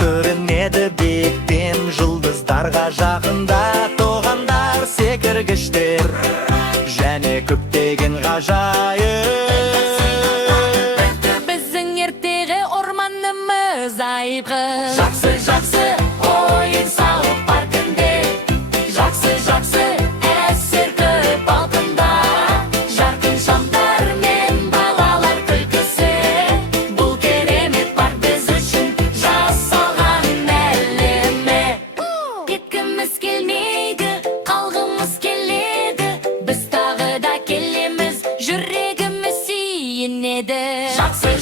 көрінеді бектен жұлдыздарға жақында тоғандар секіргіштер және көптеген ғажайып. Біздің ертегі орманымыз айқын. Жақсы ойын сауық паркінде, жақсы әсер көп алтында, жарқын шамдар мен балалар күлкісі. Бұл керемет парк біз үшін жасалған әлемі. Кеткіміз келмейді, қалғымыз келеді, біз тағы да келеміз, жүрегіміз сүйінеді. Жақсы